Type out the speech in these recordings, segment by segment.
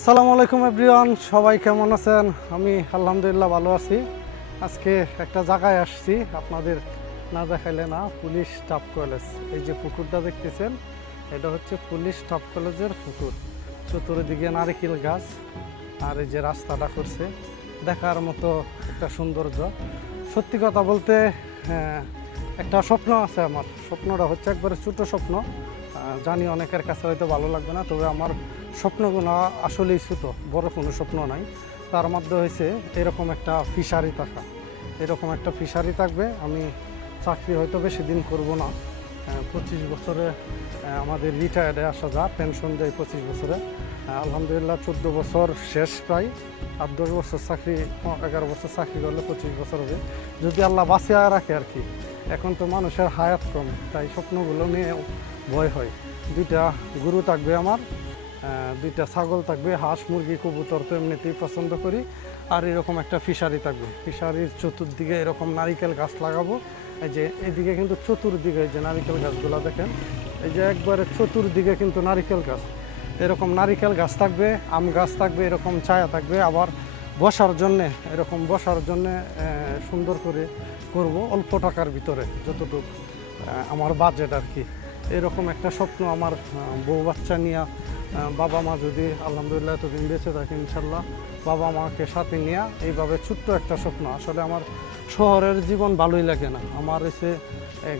আসসালামু আলাইকুম এভরিওয়ান, সবাই কেমন আছেন? আমি আলহামদুলিল্লাহ ভালো আছি। আজকে একটা জায়গায় আসছি, আপনাদের না দেখাইলে না। পুলিশ স্টাফ কলেজ, এই যে পুকুরটা দেখতেছেন, এটা হচ্ছে পুলিশ স্টাফ কলেজের পুকুর। চতুর্দিকে নারিকেল গাছ, আর এই যে রাস্তাটা করছে, দেখার মতো একটা সৌন্দর্য। সত্যি কথা বলতে একটা স্বপ্ন আছে আমার। স্বপ্নটা হচ্ছে একবারে ছোটো স্বপ্ন, জানি অনেকের কাছে হয়তো ভালো লাগবে না, তবে আমার স্বপ্নগুলো আসলেই ছোটো, বড় কোনো স্বপ্ন নাই। তার মধ্যে হয়েছে এরকম একটা ফিশারি থাকা, এরকম একটা ফিশারি থাকবে। আমি চাকরি হয়তো বেশি দিন করব না, 25 বছরে আমাদের রিটায়ার্ডে আসা যা, পেনশন দেয় 25 বছরে। আলহামদুলিল্লাহ 14 বছর শেষ প্রায়, আর 10 বছর চাকরি, 11 বছর চাকরি করলে 25 বছর হবে, যদি আল্লাহ বাঁচিয়ে রাখে আর কি। এখন তো মানুষের হায়াত কম, তাই স্বপ্নগুলো নিয়ে ভয় হয়। 2টা গরু থাকবে আমার, 2টা ছাগল থাকবে, হাঁস মুরগি কবুতর তো এমনিতেই পছন্দ করি। আর এরকম একটা ফিশারি থাকবে, ফিশারির চতুর্দিকে এরকম নারিকেল গাছ লাগাবো। এই যে এদিকে কিন্তু চতুর্দিকে এই যে নারিকেল গাছগুলো দেখেন, এই যে একবারে চতুর্দিকে কিন্তু নারিকেল গাছ, এরকম নারিকেল গাছ থাকবে, আম গাছ থাকবে, এরকম ছায়া থাকবে। আবার বসার জন্যে, এরকম বসার জন্যে সুন্দর করে করব, অল্প টাকার ভিতরে যতটুকু আমার বাজেট আর কি। এরকম একটা স্বপ্ন আমার। বউ বাচ্চা নিয়ে, বাবা মা যদি আলহামদুলিল্লাহ এতদিন বেঁচে থাকে ইনশাল্লাহ, বাবা মাকে সাথে নিয়ে এইভাবে ছোট্ট একটা স্বপ্ন। আসলে আমার শহরের জীবন ভালোই লাগে না, আমার এসে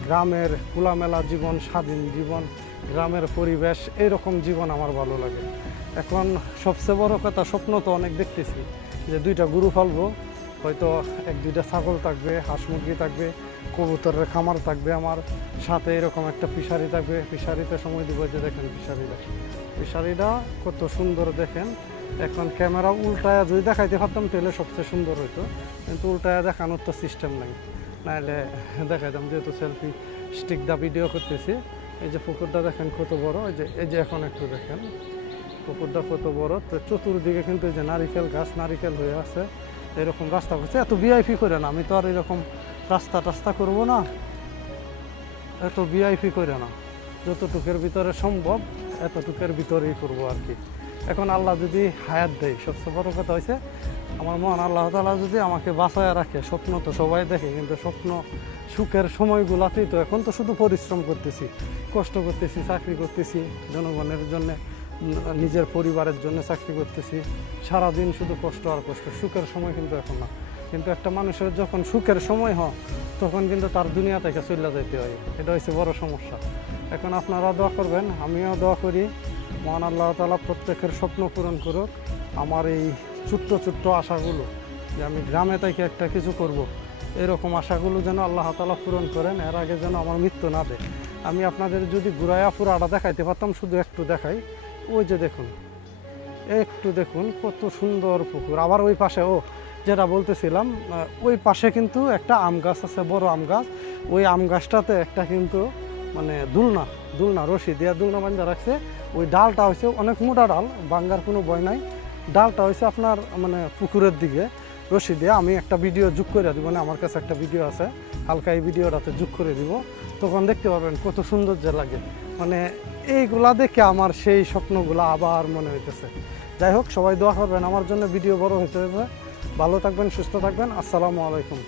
গ্রামের খোলামেলা জীবন, স্বাধীন জীবন, গ্রামের পরিবেশ, এইরকম জীবন আমার ভালো লাগে। এখন সবচেয়ে বড় কথা, স্বপ্ন তো অনেক দেখতেছি যে 2টা গরু পালবো, হয়তো 1-2টা ছাগল থাকবে, হাঁস মুরগি থাকবে, কবুতরের খামার থাকবে আমার সাথে, এরকম একটা ফিশারি থাকবে। ফিশারিতে সময় দিব, যে দেখেন ফিশারিটা কত সুন্দর দেখেন। এখন ক্যামেরা উল্টায় যদি দেখাইতে পারতাম তাহলে সবচেয়ে সুন্দর হইতো, কিন্তু উল্টায় দেখানোর তো সিস্টেম নাই, নাহলে দেখাইতাম। যেহেতু সেলফি স্টিক দা ভিডিও করতেছি। এই যে পুকুরটা দেখেন কত বড়, এই যে এখন একটু দেখেন পুকুরটা কত বড়। তো চতুর্দিকে কিন্তু এই যে নারিকেল গাছ, নারিকেল হয়ে আছে, এরকম রাস্তা করছে। এত ভিআইপি করে না, আমি তো আর এরকম রাস্তা করবো না, এত ভিআইপি করে না, যতটুকের ভিতরে সম্ভব এতটুকের ভিতরেই করবো আর কি। এখন আল্লাহ যদি হায়াত দেয়, সবচেয়ে বড় কথা হয়েছে আমার মহান আল্লাহ তাআলা যদি আমাকে বাঁচায় রাখে। স্বপ্ন তো সবাই দেখে, কিন্তু স্বপ্ন সুখের সময়গুলাতেই তো। এখন তো শুধু পরিশ্রম করতেছি, কষ্ট করতেছি, চাকরি করতেছি জনগণের জন্যে, নিজের পরিবারের জন্য চাকরি করতেছি, সারাদিন শুধু কষ্ট আর কষ্ট। সুখের সময় কিন্তু এখন না। কিন্তু একটা মানুষের যখন সুখের সময় হয়, তখন কিন্তু তার দুনিয়া থেকে চলে যেতে হয়, এটা হচ্ছে বড় সমস্যা। এখন আপনারা দোয়া করবেন, আমিও দোয়া করি, মহান আল্লাহ তাআলা প্রত্যেকের স্বপ্ন পূরণ করুক। আমার এই ছোট্ট আশাগুলো, যে আমি গ্রামে থেকে একটা কিছু করব, এরকম আশাগুলো যেন আল্লাহ তাআলা পূরণ করেন। এর আগে যেন আমার মৃত্যু না দেয়। আমি আপনাদের যদি ঘুরাইয়া পুরাটা দেখাইতে পারতাম, শুধু একটু দেখাই। ওই যে দেখুন, একটু দেখুন কত সুন্দর পুকুর। আবার ওই পাশে, যেটা বলতেছিলাম, ওই পাশে কিন্তু একটা আম গাছ আছে, বড় আম গাছ। ওই আম গাছটাতে একটা কিন্তু মানে দুলনা রশি দিয়ে দুলনা বান্ধা রাখছে। ওই ডালটা হয়েছে অনেক মোটা ডাল, ভাঙ্গার কোনো ভয় নাই। ডালটা হয়েছে আপনার মানে পুকুরের দিকে রশি দিয়ে। আমি একটা ভিডিও যোগ করে দিব, না আমার কাছে একটা ভিডিও আছে, হালকা এই ভিডিওটাতে যোগ করে দিব, তখন দেখতে পারবেন কত সৌন্দর্য লাগে। মানে এইগুলা দেখে আমার সেই স্বপ্নগুলো আবার মনে হইতেছে। যাই হোক, সবাই দোয়া করবেন আমার জন্য, ভিডিও বড় হইতে হবে। ভালো থাকবেন, সুস্থ থাকবেন। আসসালামু আলাইকুম।